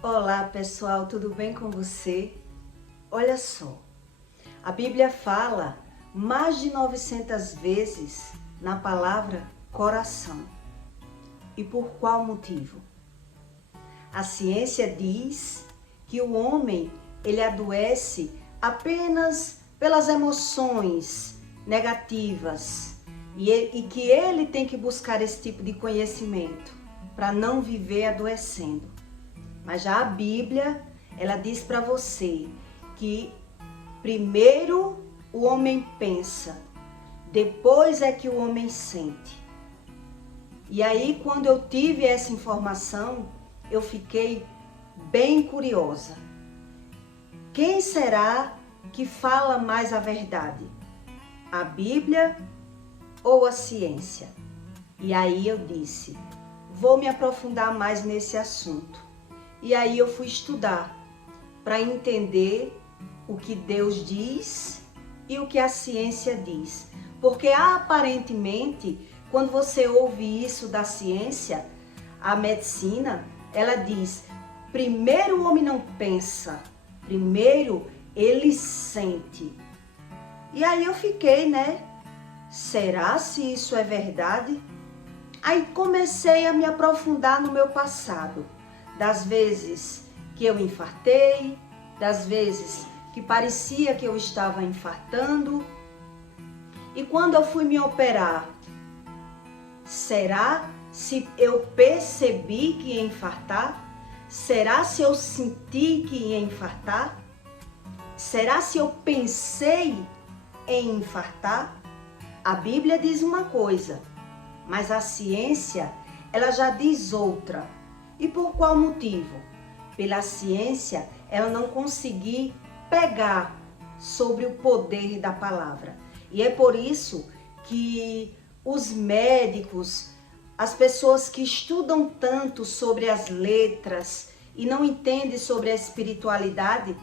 Olá pessoal, tudo bem com você? Olha só, a Bíblia fala mais de 900 vezes na palavra coração. E por qual motivo? A ciência diz que o homem ele adoece apenas pelas emoções negativas e que ele tem que buscar esse tipo de conhecimento para não viver adoecendo. Mas já a Bíblia, ela diz para você que primeiro o homem pensa, depois é que o homem sente. E aí, quando eu tive essa informação, eu fiquei bem curiosa. Quem será que fala mais a verdade? A Bíblia ou a ciência? E aí eu disse, vou me aprofundar mais nesse assunto. E aí eu fui estudar para entender o que Deus diz e o que a ciência diz. Porque aparentemente, quando você ouve isso da ciência, a medicina, ela diz, primeiro o homem não pensa, primeiro ele sente. E aí eu fiquei, será se isso é verdade? Aí comecei a me aprofundar no meu passado. Das vezes que eu infartei, das vezes que parecia que eu estava infartando. E quando eu fui me operar, será se eu percebi que ia infartar? Será se eu senti que ia infartar? Será se eu pensei em infartar? A Bíblia diz uma coisa, mas a ciência, ela já diz outra. E por qual motivo? Pela ciência, ela não conseguir pegar sobre o poder da palavra. E é por isso que os médicos, as pessoas que estudam tanto sobre as letras e não entendem sobre a espiritualidade,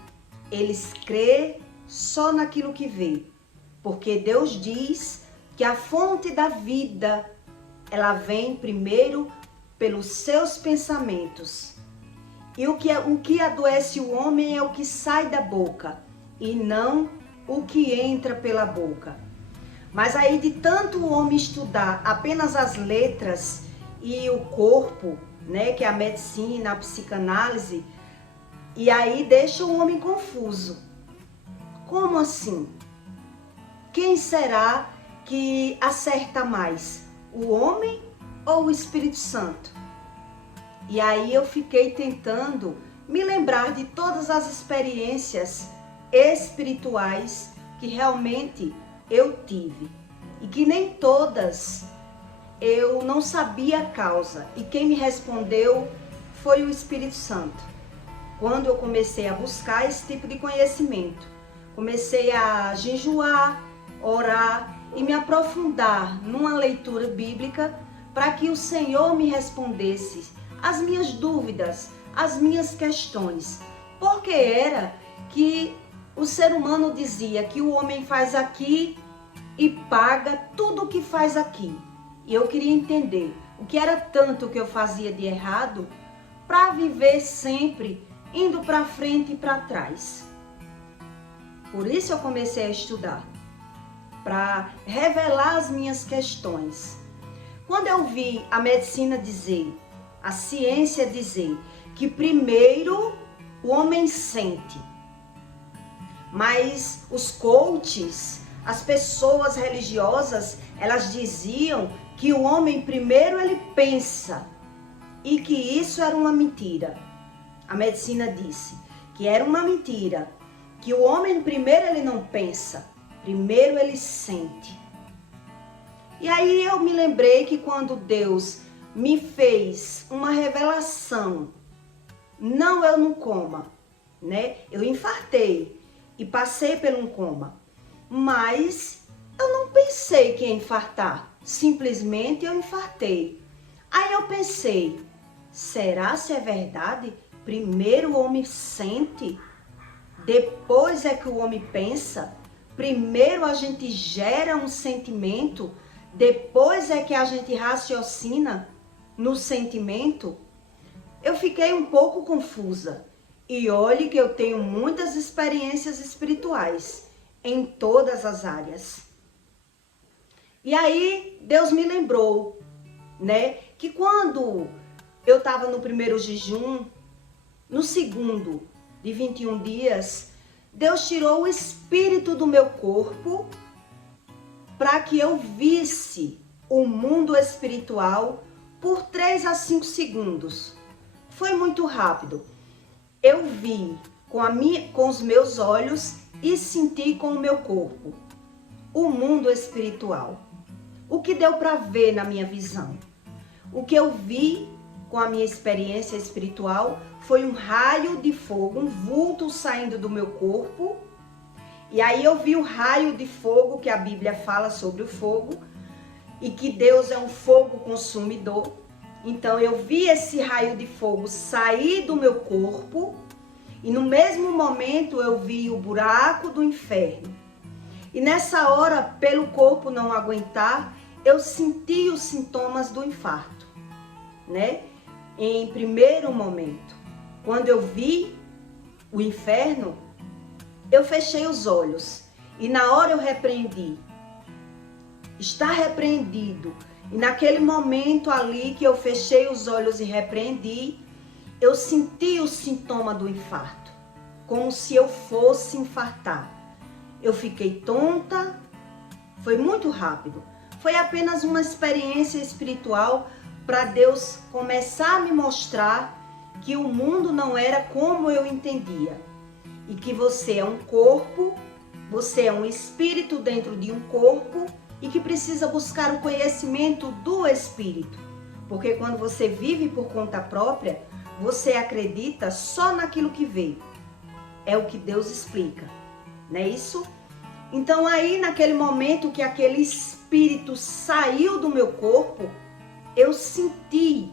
eles crêem só naquilo que vê. Porque Deus diz que a fonte da vida, ela vem primeiro pelos seus pensamentos. E o que adoece o homem é o que sai da boca e não o que entra pela boca. Mas aí de tanto o homem estudar apenas as letras e o corpo, que é a medicina, a psicanálise, e aí deixa o homem confuso. Como assim? Quem será que acerta mais? O homem ou o Espírito Santo? E aí eu fiquei tentando me lembrar de todas as experiências espirituais que realmente eu tive. E que nem todas eu não sabia a causa. E quem me respondeu foi o Espírito Santo. Quando eu comecei a buscar esse tipo de conhecimento, comecei a jejuar, orar e me aprofundar numa leitura bíblica para que o Senhor me respondesse as minhas dúvidas, as minhas questões. Porque era que o ser humano dizia que o homem faz aqui e paga tudo o que faz aqui. E eu queria entender o que era tanto que eu fazia de errado para viver sempre indo para frente e para trás. Por isso eu comecei a estudar, para revelar as minhas questões. Quando eu vi a medicina dizer, a ciência dizer que primeiro o homem sente, mas os coaches, as pessoas religiosas, elas diziam que o homem primeiro ele pensa e que isso era uma mentira. A medicina disse que era uma mentira, que o homem primeiro ele não pensa, primeiro ele sente. E aí eu me lembrei que quando Deus me fez uma revelação, não eu no coma, eu infartei e passei por um coma, mas eu não pensei que ia infartar, simplesmente eu infartei. Aí eu pensei, será se é verdade? Primeiro o homem sente, depois é que o homem pensa, primeiro a gente gera um sentimento, depois é que a gente raciocina no sentimento. eu fiquei um pouco confusa. E olhe que eu tenho muitas experiências espirituais em todas as áreas. E aí Deus me lembrou, né, que quando eu estava no primeiro jejum, no segundo de 21 dias, Deus tirou o espírito do meu corpo para que eu visse o mundo espiritual por 3 a 5 segundos. Foi muito rápido. Eu vi com os meus olhos e senti com o meu corpo o mundo espiritual. O que deu para ver na minha visão? O que eu vi com a minha experiência espiritual foi um raio de fogo, um vulto saindo do meu corpo. E aí eu vi o raio de fogo, que a Bíblia fala sobre o fogo, e que Deus é um fogo consumidor. Então eu vi esse raio de fogo sair do meu corpo e no mesmo momento eu vi o buraco do inferno. E nessa hora, pelo corpo não aguentar, eu senti os sintomas do infarto, né? Em primeiro momento, quando eu vi o inferno, eu fechei os olhos e na hora eu repreendi. Está repreendido. E naquele momento ali que eu fechei os olhos e repreendi, eu senti o sintoma do infarto, como se eu fosse infartar. Eu fiquei tonta, foi muito rápido. Foi apenas uma experiência espiritual para Deus começar a me mostrar que o mundo não era como eu entendia. E que você é um corpo, você é um espírito dentro de um corpo, e que precisa buscar o conhecimento do Espírito. Porque quando você vive por conta própria, você acredita só naquilo que vê. É o que Deus explica, não é isso? Então aí naquele momento que aquele espírito saiu do meu corpo, eu senti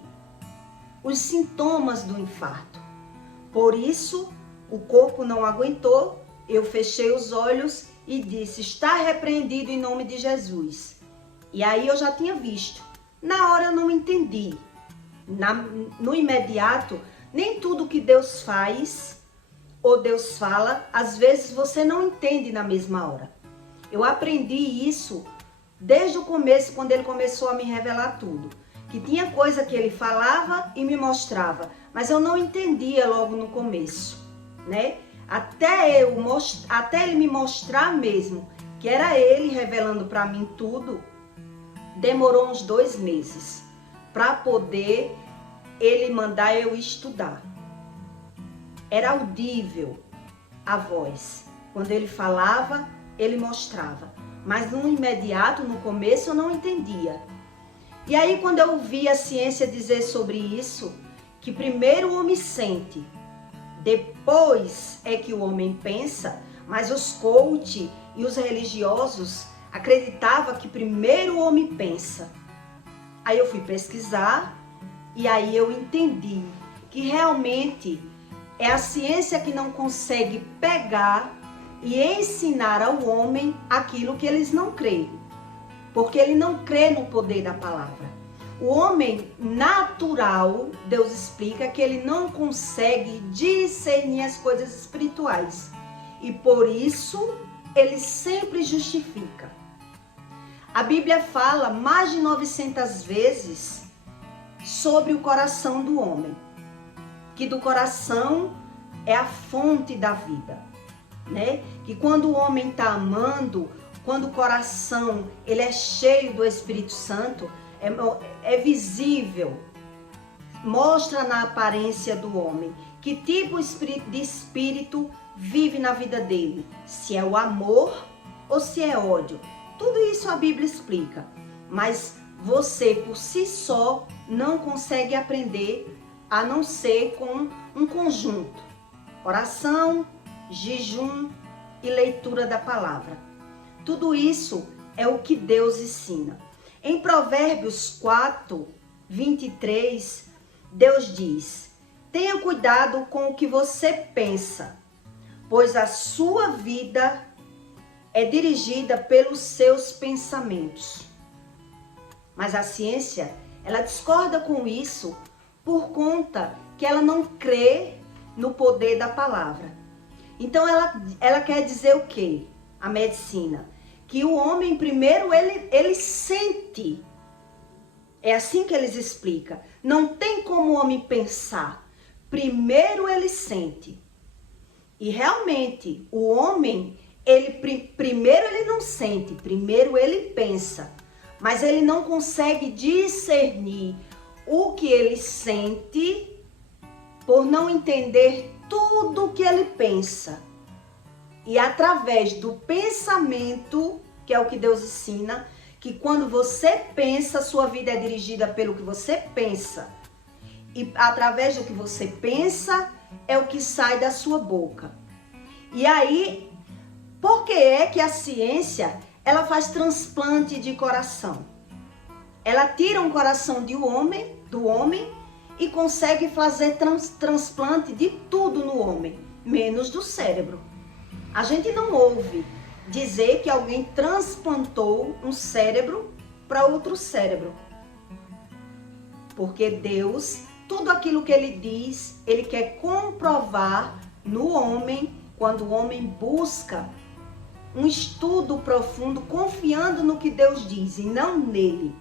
os sintomas do infarto. Por isso, o corpo não aguentou, eu fechei os olhos e disse, está repreendido em nome de Jesus. E aí eu já tinha visto. Na hora eu não entendi. No imediato, nem tudo que Deus faz ou Deus fala, às vezes você não entende na mesma hora. Eu aprendi isso desde o começo, quando ele começou a me revelar tudo. Que tinha coisa que ele falava e me mostrava, mas eu não entendia logo no começo, né? Até ele me mostrar mesmo que era ele revelando para mim tudo, demorou uns 2 meses para poder ele mandar eu estudar. Era audível a voz. Quando ele falava, ele mostrava. Mas no imediato, no começo, eu não entendia. E aí quando eu ouvi a ciência dizer sobre isso, que primeiro o homem sente, depois é que o homem pensa, mas os coach e os religiosos acreditavam que primeiro o homem pensa. Aí eu fui pesquisar e aí eu entendi que realmente é a ciência que não consegue pegar e ensinar ao homem aquilo que eles não creem, porque ele não crê no poder da palavra. O homem natural, Deus explica que ele não consegue discernir as coisas espirituais. E por isso, ele sempre justifica. A Bíblia fala mais de 900 vezes sobre o coração do homem. Que do coração é a fonte da vida, né? Que quando o homem está amando, quando o coração ele é cheio do Espírito Santo, é visível, mostra na aparência do homem que tipo de espírito vive na vida dele, se é o amor ou se é ódio. Tudo isso a Bíblia explica, mas você por si só não consegue aprender a não ser com um conjunto, oração, jejum e leitura da palavra. Tudo isso é o que Deus ensina. Em Provérbios 4, 23, Deus diz: tenha cuidado com o que você pensa, pois a sua vida é dirigida pelos seus pensamentos. Mas a ciência, ela discorda com isso, por conta que ela não crê no poder da palavra. Então ela quer dizer o quê? A medicina. Que o homem primeiro ele sente. É assim que eles explicam. Não tem como o homem pensar. Primeiro ele sente. E realmente, o homem, primeiro ele não sente, primeiro ele pensa. Mas ele não consegue discernir o que ele sente por não entender tudo o que ele pensa. E através do pensamento, que é o que Deus ensina, que quando você pensa, sua vida é dirigida pelo que você pensa. E através do que você pensa, é o que sai da sua boca. E aí, por que é que a ciência, ela faz transplante de coração? Ela tira um coração do homem e consegue fazer transplante de tudo no homem, menos do cérebro. A gente não ouve dizer que alguém transplantou um cérebro para outro cérebro. Porque Deus, tudo aquilo que Ele diz, Ele quer comprovar no homem, quando o homem busca um estudo profundo, confiando no que Deus diz e não nele,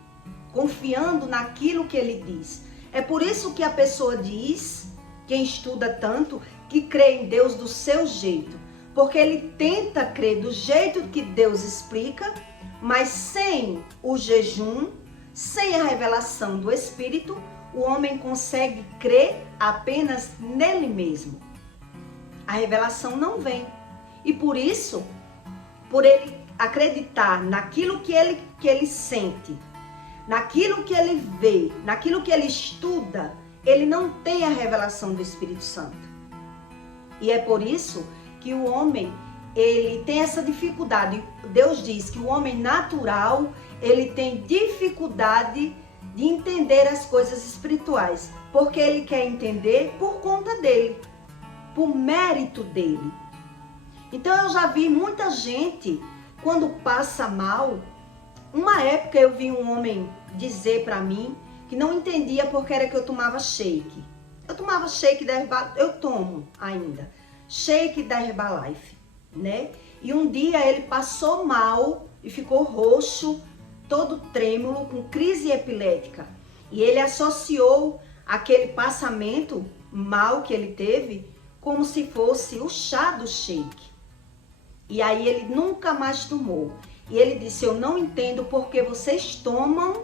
confiando naquilo que Ele diz. É por isso que a pessoa diz, quem estuda tanto, que crê em Deus do seu jeito. Porque ele tenta crer do jeito que Deus explica, mas sem o jejum, sem a revelação do Espírito, o homem consegue crer apenas nele mesmo. A revelação não vem. E por isso, por ele acreditar naquilo que ele sente, naquilo que ele vê, naquilo que ele estuda, ele não tem a revelação do Espírito Santo. E é por isso que o homem, ele tem essa dificuldade. Deus diz que o homem natural, ele tem dificuldade de entender as coisas espirituais, porque ele quer entender por conta dele, por mérito dele. Então eu já vi muita gente, quando passa mal, uma época eu vi um homem dizer para mim que não entendia porque era que eu tomava shake. Eu tomava shake da Herbalife, eu tomo ainda, shake da Herbalife, né? E um dia ele passou mal e ficou roxo, todo trêmulo, com crise epilética. E ele associou aquele passamento mal que ele teve como se fosse o chá do shake. E aí ele nunca mais tomou. E ele disse, eu não entendo porque vocês tomam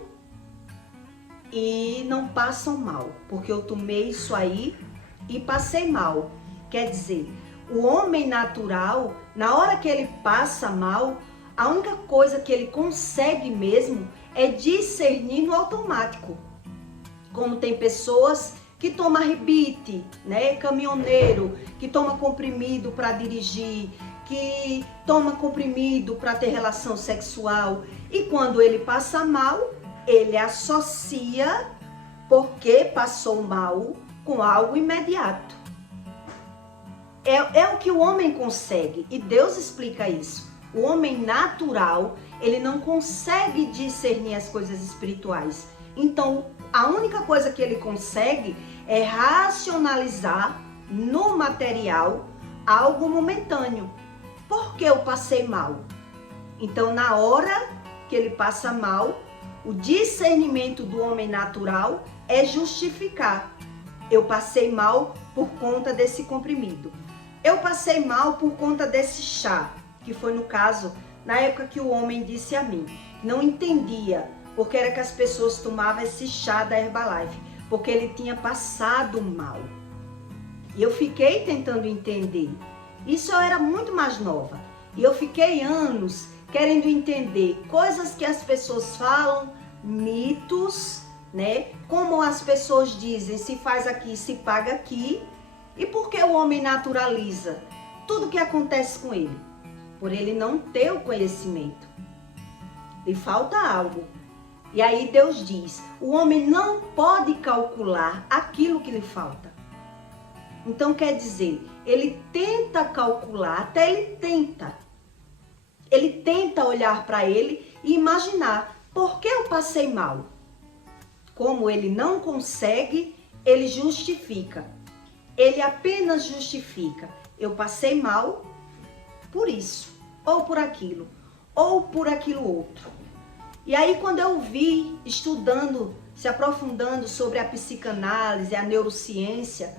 e não passam mal. Porque eu tomei isso aí e passei mal. Quer dizer, o homem natural, na hora que ele passa mal, a única coisa que ele consegue mesmo é discernir no automático. Como tem pessoas que tomam rebite, né? Caminhoneiro, que toma comprimido para dirigir, que toma comprimido para ter relação sexual. E quando ele passa mal, ele associa porque passou mal com algo imediato. É o que o homem consegue, e Deus explica isso. O homem natural, ele não consegue discernir as coisas espirituais. Então, a única coisa que ele consegue é racionalizar no material algo momentâneo. Por que eu passei mal? Então, na hora que ele passa mal, o discernimento do homem natural é justificar. Eu passei mal por conta desse comprimido. Eu passei mal por conta desse chá, que foi no caso, na época que o homem disse a mim, não entendia porque era que as pessoas tomavam esse chá da Herbalife, porque ele tinha passado mal. E eu fiquei tentando entender. Isso eu era muito mais nova. E eu fiquei anos querendo entender coisas que as pessoas falam, mitos, né? Como as pessoas dizem, se faz aqui, se paga aqui. E por que o homem naturaliza tudo que acontece com ele? Por ele não ter o conhecimento. Lhe falta algo. E aí Deus diz, o homem não pode calcular aquilo que lhe falta. Então quer dizer, ele tenta calcular, até ele tenta. Ele tenta olhar para ele e imaginar, por que eu passei mal? Como ele não consegue, ele justifica. Ele apenas justifica. Eu passei mal por isso, ou por aquilo, ou por aquilo outro. E aí quando eu vi, estudando, se aprofundando sobre a psicanálise, a neurociência,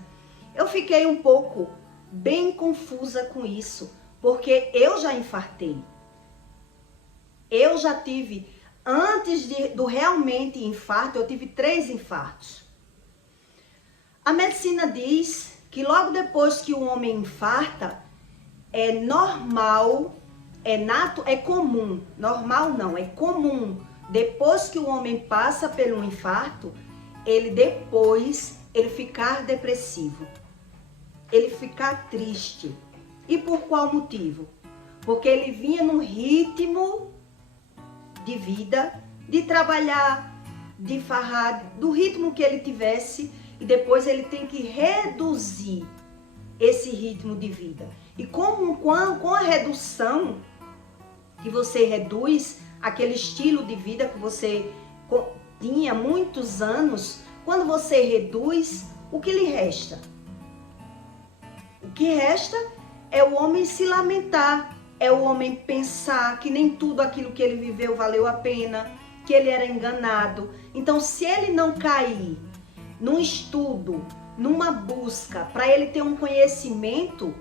eu fiquei um pouco bem confusa com isso, porque eu já infartei. Eu já tive, antes do realmente infarto, eu tive 3 infartos. A medicina diz que logo depois que o homem infarta, é normal, é comum, normal não, é comum, depois que o homem passa por um infarto, ele ficar depressivo, ele ficar triste. E por qual motivo? Porque ele vinha num ritmo de vida, de trabalhar, de farrar, do ritmo que ele tivesse, e depois ele tem que reduzir esse ritmo de vida. E com a redução, que você reduz aquele estilo de vida que você tinha muitos anos, quando você reduz, o que lhe resta? O que resta é o homem se lamentar, é o homem pensar que nem tudo aquilo que ele viveu valeu a pena, que ele era enganado. Então, se ele não cair num estudo, numa busca, para ele ter um conhecimento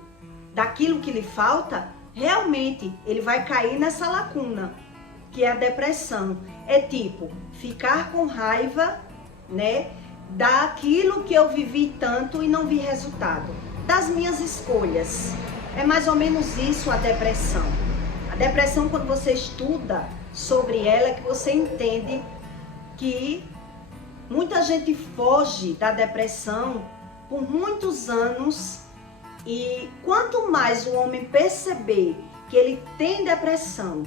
daquilo que lhe falta, realmente ele vai cair nessa lacuna, que é a depressão. É tipo, ficar com raiva, né, daquilo que eu vivi tanto e não vi resultado, das minhas escolhas. É mais ou menos isso a depressão. A depressão, quando você estuda sobre ela, é que você entende que muita gente foge da depressão por muitos anos, e quanto mais o homem perceber que ele tem depressão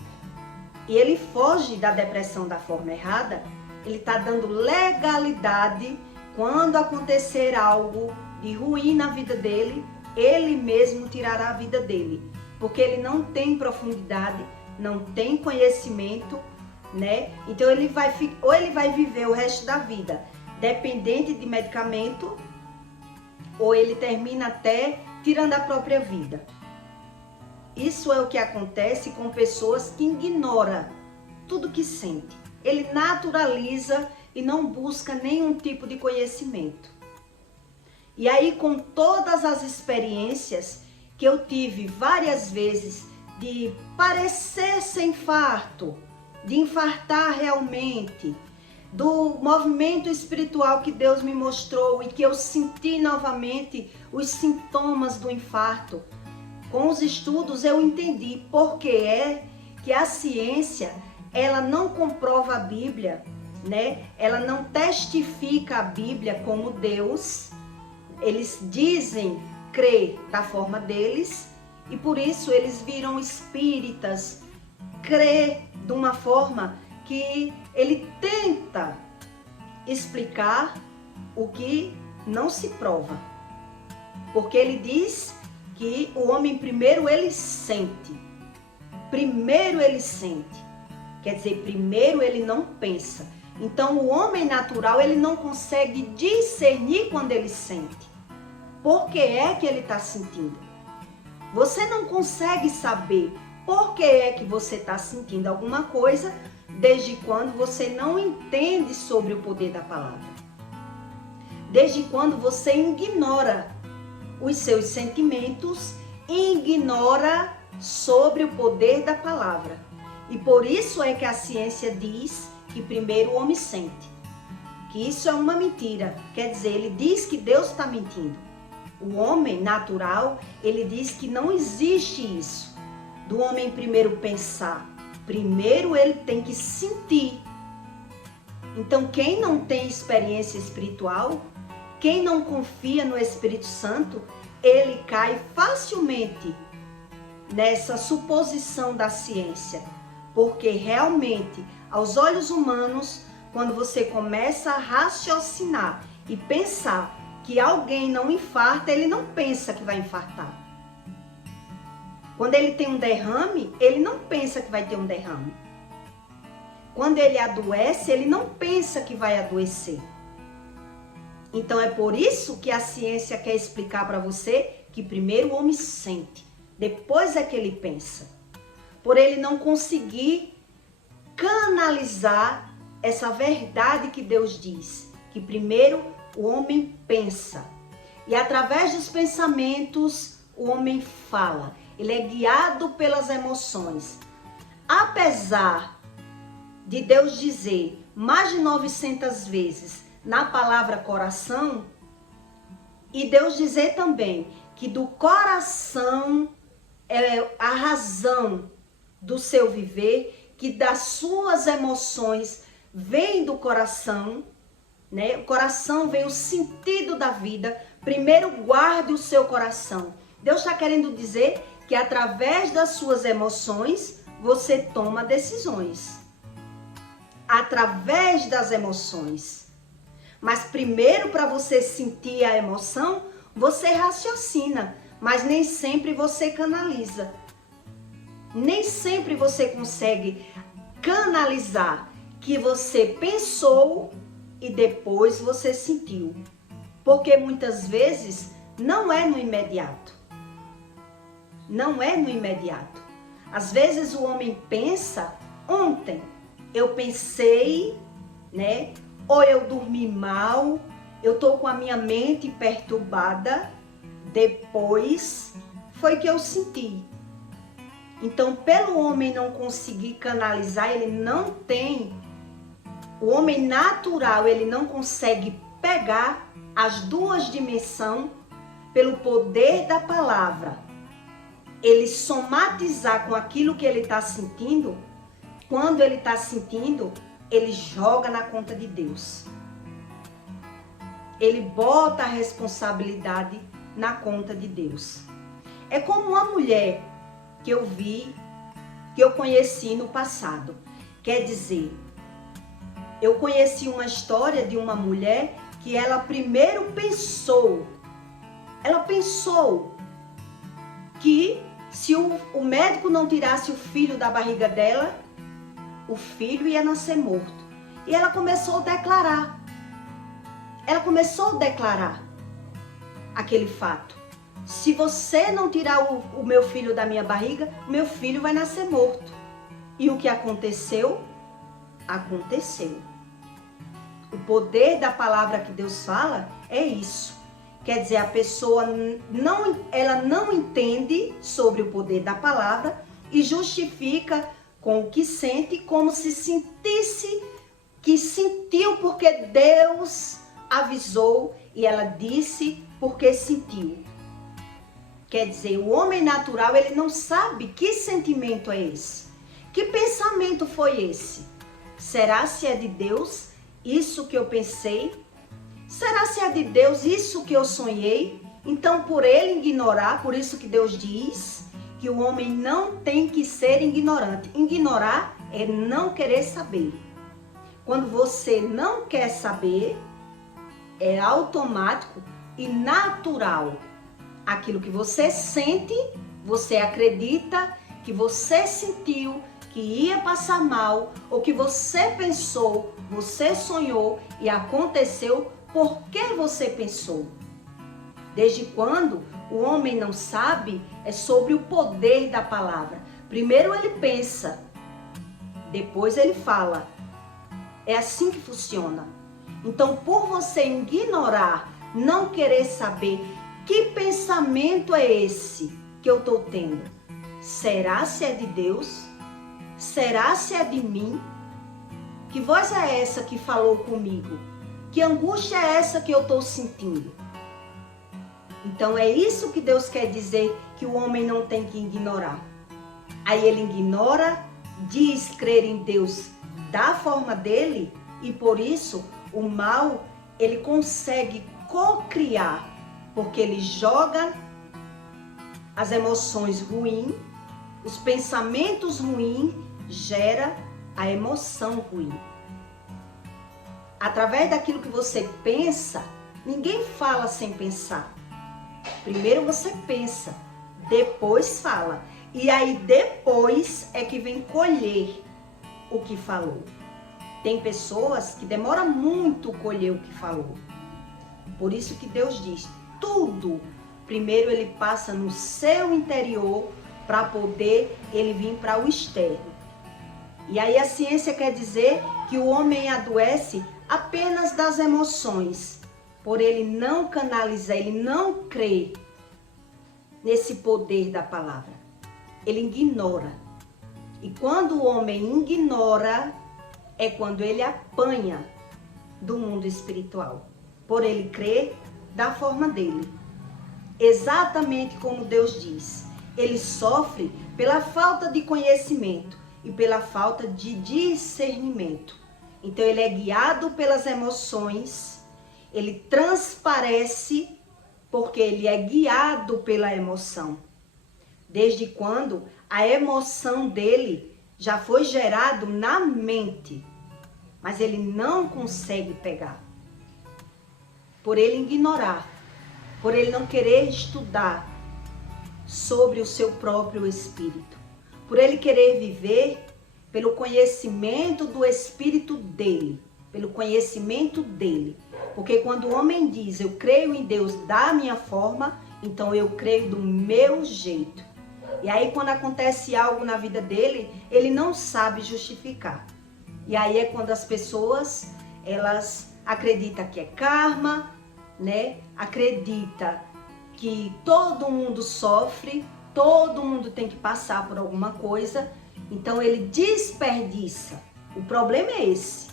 e ele foge da depressão da forma errada, ele está dando legalidade quando acontecer algo de ruim na vida dele, ele mesmo tirará a vida dele, porque ele não tem profundidade, não tem conhecimento, né? Então ele vai viver o resto da vida dependente de medicamento, ou ele termina até tirando a própria vida. Isso é o que acontece com pessoas que ignoram tudo que sente. Ele naturaliza e não busca nenhum tipo de conhecimento. E aí, com todas as experiências que eu tive várias vezes de parecer ser infarto, de infartar realmente, do movimento espiritual que Deus me mostrou e que eu senti novamente os sintomas do infarto, com os estudos eu entendi porque é que a ciência, ela não comprova a Bíblia, né? Ela não testifica a Bíblia como Deus. Eles dizem crer da forma deles e por isso eles viram espíritas, crer de uma forma que ele tenta explicar o que não se prova. Porque ele diz que o homem primeiro ele sente. Primeiro ele sente. Quer dizer, primeiro ele não pensa. Então o homem natural ele não consegue discernir quando ele sente. Por que é que ele está sentindo? Você não consegue saber por que é que você está sentindo alguma coisa desde quando você não entende sobre o poder da palavra. Desde quando você ignora os seus sentimentos, ignora sobre o poder da palavra. E por isso é que a ciência diz que primeiro o homem sente. Que isso é uma mentira. Quer dizer, ele diz que Deus está mentindo. O homem natural, ele diz que não existe isso. Do homem primeiro pensar. Primeiro ele tem que sentir. Então quem não tem experiência espiritual, quem não confia no Espírito Santo, ele cai facilmente nessa suposição da ciência. Porque realmente, aos olhos humanos, quando você começa a raciocinar e pensar que alguém não infarta, ele não pensa que vai infartar. Quando ele tem um derrame, ele não pensa que vai ter um derrame. Quando ele adoece, ele não pensa que vai adoecer. Então é por isso que a ciência quer explicar para você que primeiro o homem sente, depois é que ele pensa. Por ele não conseguir canalizar essa verdade que Deus diz, que primeiro o homem pensa. E através dos pensamentos o homem fala. Ele é guiado pelas emoções. Apesar de Deus dizer mais de 900 vezes na palavra coração, e Deus dizer também que do coração é a razão do seu viver, que das suas emoções vem do coração, né? O coração vem o sentido da vida. Primeiro guarde o seu coração. Deus está querendo dizer que através das suas emoções você toma decisões. Através das emoções. Mas primeiro, para você sentir a emoção, você raciocina, mas nem sempre você canaliza. Nem sempre você consegue canalizar que você pensou e depois você sentiu. Porque muitas vezes não é no imediato. Não é no imediato. Às vezes o homem pensa, ontem eu pensei, né? Ou eu dormi mal, eu tô com a minha mente perturbada, depois foi que eu senti. Então, pelo homem não conseguir canalizar, ele não tem, o homem natural, ele não consegue pegar as duas dimensões pelo poder da palavra. Ele somatizar com aquilo que ele está sentindo, quando ele está sentindo, ele joga na conta de Deus. Ele bota a responsabilidade na conta de Deus. É como uma mulher que eu vi, que eu conheci no passado. Quer dizer, eu conheci uma história de uma mulher que ela primeiro pensou. Ela pensou que se o médico não tirasse o filho da barriga dela, o filho ia nascer morto. E ela começou a declarar. Ela começou a declarar aquele fato. Se você não tirar o meu filho da minha barriga, meu filho vai nascer morto. E o que aconteceu? Aconteceu. O poder da palavra que Deus fala é isso. Quer dizer, a pessoa ela não entende sobre o poder da palavra e justifica com o que sente, como se sentisse que sentiu porque Deus avisou e ela disse porque sentiu. Quer dizer, o homem natural, ele não sabe que sentimento é esse. Que pensamento foi esse? Será se é de Deus isso que eu pensei? Será se é de Deus isso que eu sonhei? Então, por ele ignorar, por isso que Deus diz que o homem não tem que ser ignorante. Ignorar é não querer saber. Quando você não quer saber, é automático e natural. Aquilo que você sente, você acredita que você sentiu que ia passar mal, ou que você pensou, você sonhou e aconteceu porque você pensou. Desde quando o homem não sabe, é sobre o poder da palavra. Primeiro ele pensa, depois ele fala. É assim que funciona. Então, por você ignorar, não querer saber que pensamento é esse que eu estou tendo, será se é de Deus? Será se é de mim? Que voz é essa que falou comigo? Que angústia é essa que eu estou sentindo? Então é isso que Deus quer dizer que o homem não tem que ignorar. Aí ele ignora, diz crer em Deus da forma dele e por isso o mal ele consegue co-criar, porque ele joga as emoções ruins, os pensamentos ruins, gera a emoção ruim. Através daquilo que você pensa, ninguém fala sem pensar. Primeiro você pensa, depois fala. E aí depois é que vem colher o que falou. Tem pessoas que demoram muito colher o que falou. Por isso que Deus diz, tudo, primeiro ele passa no seu interior para poder ele vir para o externo. E aí a ciência quer dizer que o homem adoece apenas das emoções, por ele não canalizar, ele não crer nesse poder da palavra. Ele ignora. E quando o homem ignora, é quando ele apanha do mundo espiritual, por ele crer da forma dele. Exatamente como Deus diz, ele sofre pela falta de conhecimento e pela falta de discernimento. Então ele é guiado pelas emoções, ele transparece porque ele é guiado pela emoção. Desde quando a emoção dele já foi gerado na mente, mas ele não consegue pegar. Por ele ignorar, por ele não querer estudar sobre o seu próprio espírito, por ele querer viver pelo conhecimento do espírito dele, pelo conhecimento dele. Porque quando o homem diz, eu creio em Deus da minha forma, então eu creio do meu jeito. E aí quando acontece algo na vida dele, ele não sabe justificar. E aí é quando as pessoas, elas acreditam que é karma, né? Acredita que todo mundo sofre, todo mundo tem que passar por alguma coisa. Então ele desperdiça. O problema é esse.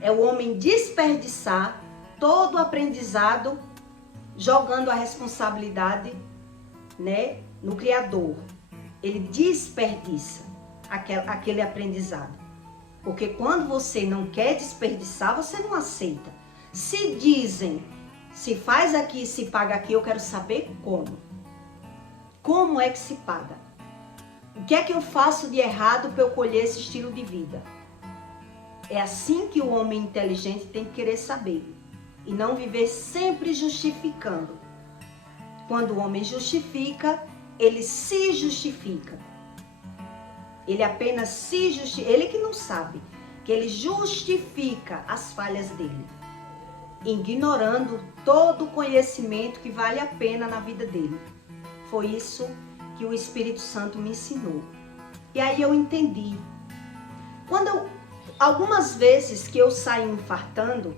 É o homem desperdiçar todo o aprendizado, jogando a responsabilidade, né, no Criador. Ele desperdiça aquele aprendizado. Porque quando você não quer desperdiçar, você não aceita. Se dizem, se faz aqui, se paga aqui, eu quero saber como. Como é que se paga? O que é que eu faço de errado para eu colher esse estilo de vida? É assim que o homem inteligente tem que querer saber. E não viver sempre justificando. Quando o homem justifica, ele se justifica. Ele apenas se justifica. Ele que não sabe que ele justifica as falhas dele, ignorando todo o conhecimento que vale a pena na vida dele. Foi isso que o Espírito Santo me ensinou. E aí eu entendi. Algumas vezes que eu saí infartando,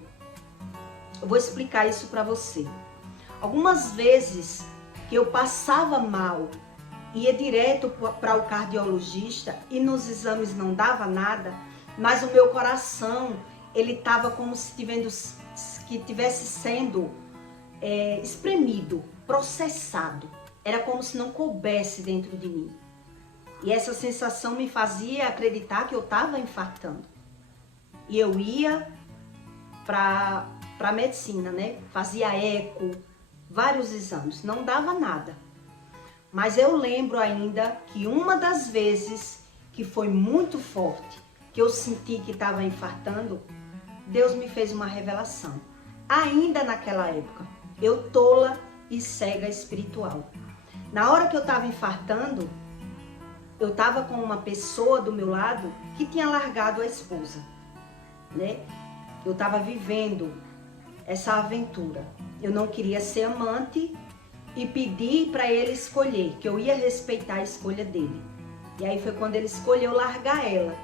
eu vou explicar isso para você. Algumas vezes que eu passava mal, ia direto para o cardiologista e nos exames não dava nada, mas o meu coração, ele estava como se tivesse sendo espremido, processado. Era como se não coubesse dentro de mim. E essa sensação me fazia acreditar que eu estava infartando. E eu ia para a medicina, né? Fazia eco, vários exames, não dava nada. Mas eu lembro ainda que uma das vezes que foi muito forte, que eu senti que estava infartando, Deus me fez uma revelação. Ainda naquela época, eu tola e cega espiritual. Na hora que eu estava infartando, eu estava com uma pessoa do meu lado que tinha largado a esposa, né? Eu estava vivendo essa aventura. Eu não queria ser amante e pedi para ele escolher, que eu ia respeitar a escolha dele. E aí foi quando ele escolheu largar ela.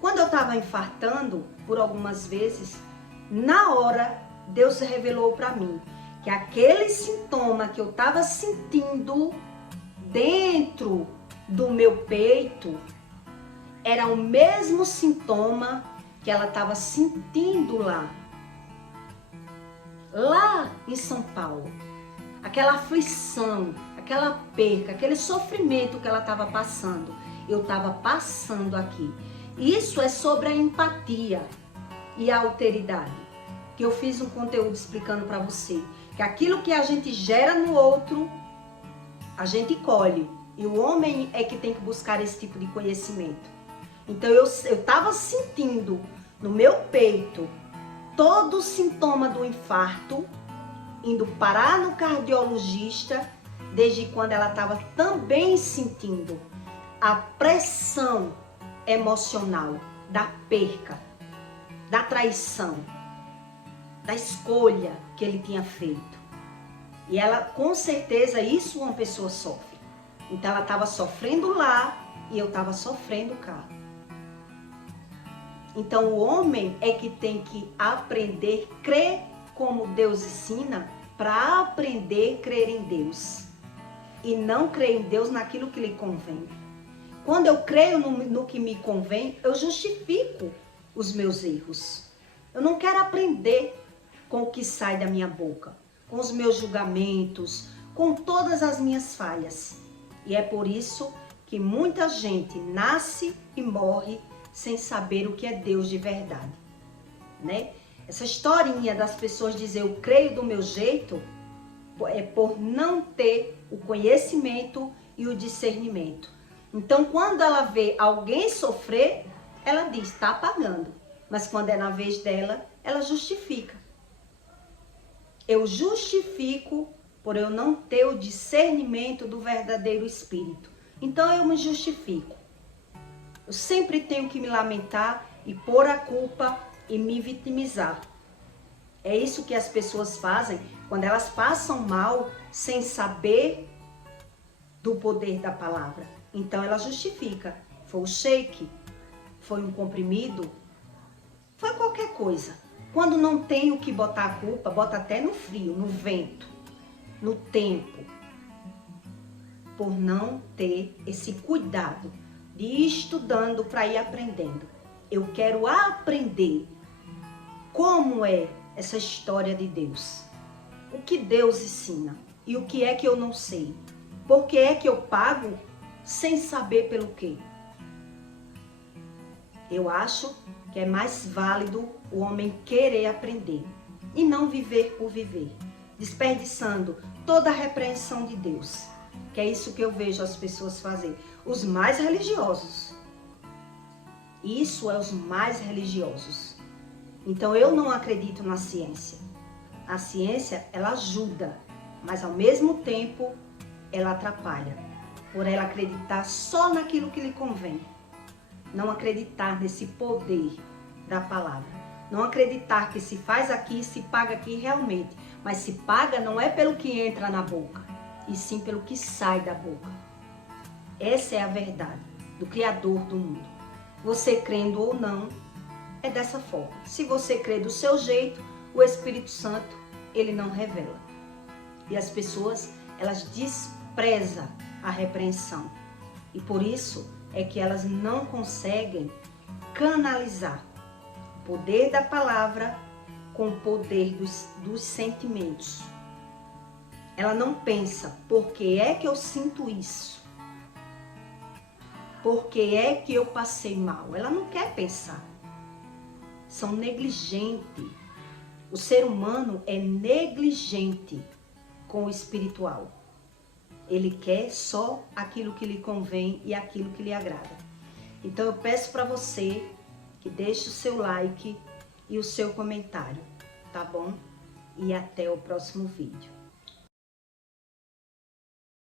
Quando eu estava infartando, por algumas vezes, na hora, Deus revelou para mim que aquele sintoma que eu estava sentindo dentro do meu peito era o mesmo sintoma que ela estava sentindo lá em São Paulo. Aquela aflição, aquela perca, aquele sofrimento que ela estava passando, eu estava passando aqui. Isso é sobre a empatia e a alteridade, que eu fiz um conteúdo explicando para você, que aquilo que a gente gera no outro, a gente colhe. E o homem é que tem que buscar esse tipo de conhecimento. Então eu estava sentindo no meu peito todo o sintoma do infarto, indo parar no cardiologista, desde quando ela estava também sentindo a pressão emocional da perca, da traição. da escolha que ele tinha feito. E ela, com certeza, isso uma pessoa sofre. Então ela estava sofrendo lá e eu estava sofrendo cá. Então o homem é que tem que aprender a crer como Deus ensina, para aprender a crer em Deus. E não crer em Deus naquilo que lhe convém. Quando eu creio no que me convém, eu justifico os meus erros. Eu não quero aprender com o que sai da minha boca, com os meus julgamentos, com todas as minhas falhas. E é por isso que muita gente nasce e morre sem saber o que é Deus de verdade, né? Essa historinha das pessoas dizer eu creio do meu jeito é por não ter o conhecimento e o discernimento. Então, quando ela vê alguém sofrer, ela diz, está pagando. Mas quando é na vez dela, ela justifica. Eu justifico por eu não ter o discernimento do verdadeiro Espírito. Então, eu me justifico. Eu sempre tenho que me lamentar e pôr a culpa e me vitimizar. É isso que as pessoas fazem quando elas passam mal sem saber do poder da palavra. Então ela justifica. Foi o shake, foi um comprimido, foi qualquer coisa. Quando não tem o que botar a culpa, bota até no frio, no vento, no tempo. Por não ter esse cuidado de ir estudando para ir aprendendo. Eu quero aprender como é essa história de Deus. O que Deus ensina e o que é que eu não sei. Por que é que eu pago sem saber pelo quê? Eu acho que é mais válido o homem querer aprender e não viver por viver, desperdiçando toda a repreensão de Deus. Que é isso que eu vejo as pessoas fazer. Os mais religiosos. Isso é os mais religiosos. Então eu não acredito na ciência. A ciência, ela ajuda, mas ao mesmo tempo ela atrapalha. Por ela acreditar só naquilo que lhe convém. Não acreditar nesse poder da palavra. Não acreditar que se faz aqui, se paga aqui realmente. Mas se paga não é pelo que entra na boca, e sim pelo que sai da boca. Essa é a verdade do Criador do mundo. Você crendo ou não, é dessa forma. Se você crê do seu jeito, o Espírito Santo, ele não revela. E as pessoas, elas desprezam a repreensão. E por isso é que elas não conseguem canalizar o poder da palavra com o poder dos sentimentos. Ela não pensa, por que é que eu sinto isso? Por que é que eu passei mal? Ela não quer pensar. São negligentes. O ser humano é negligente com o espiritual. Ele quer só aquilo que lhe convém e aquilo que lhe agrada. Então eu peço para você que deixe o seu like e o seu comentário, tá bom? E até o próximo vídeo.